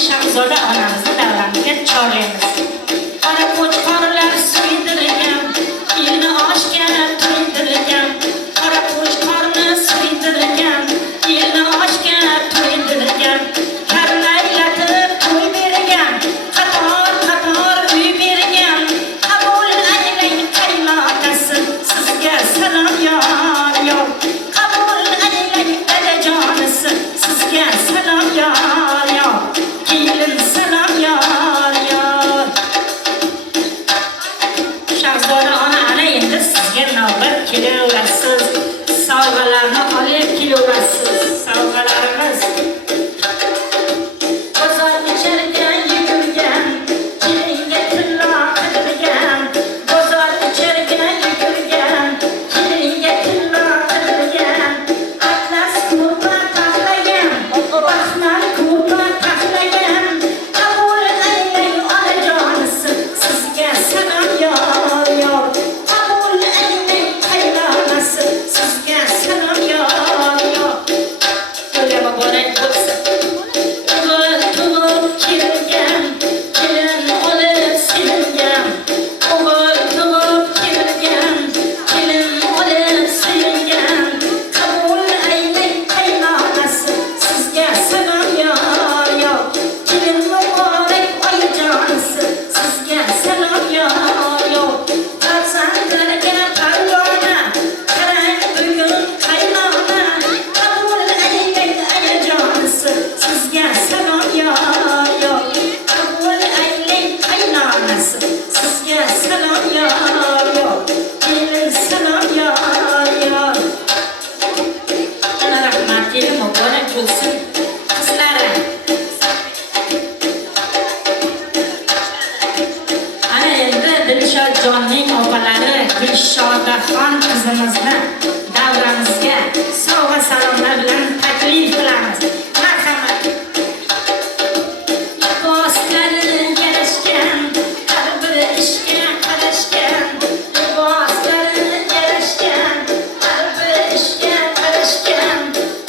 Shahzoda onamizni davramizga chorlaymiz. Qora qo'chqorlar suydirgan, elni oshga to'ydirgan. Qora qo'chqorni suydirgan, elni oshga to'ydirgan. Karlaylatib to'y bergan, qator uy bergan. Qabul aylang qaynotasi, sizga salom yor yor. Qabul aylang dadajonisi, sizga salom yor yor. Salom yor yor. Shahzoda ona ana endi sizga navbat kelaverasiz. Sovg'alarni olib kelaverasiz. Sovg'alarimiz bozor ichariga yugurgan, kelinga tilla qidirgan. Bozor ichariga yugurgan, kelinga tilla qidirgan. Atlas ko'rpa taxlagan, baxmal ko'rpa taxlagan. Jonning opalari Gulshodaxon qizimizni davramizga sovg'a salomlar bilan taklif qilamiz. Marhamat. Liboslari yarashgan, har biri ishga qarashgan. Liboslari yarashgan, har biri ishga qarashgan.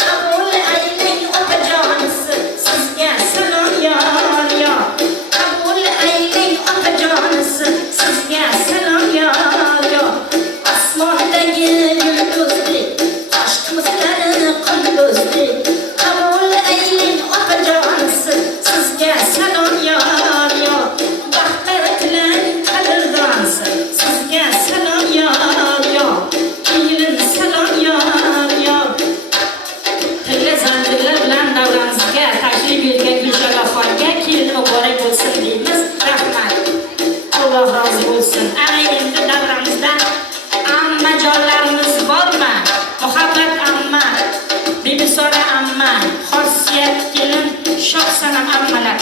Qabul ayling opajonisi, sizga salom yor yor. Qabul ayling opajonisi, sizga salom yor yor. Osmondagi yulduzdek, qo'shqimizlarini qunduzdek. Qabul ayling opajonisi, sizga salom yor yor. Baxtlar tilang qadrdonsi, sizga salom yor yor. Kelin salom yor yor. Tilla zanjirlar bilan davramizga tashrif buyurgan Gulshodaxonga kelin muborak bo'lsin deymiz. Rahmat. Alloh rozi bo'lsin. Ana endi davramizda ammajonlarimiz bormi? Muhabbat amma, Bibisora amma, Xosiyat kelin, Shohsanam ammalar.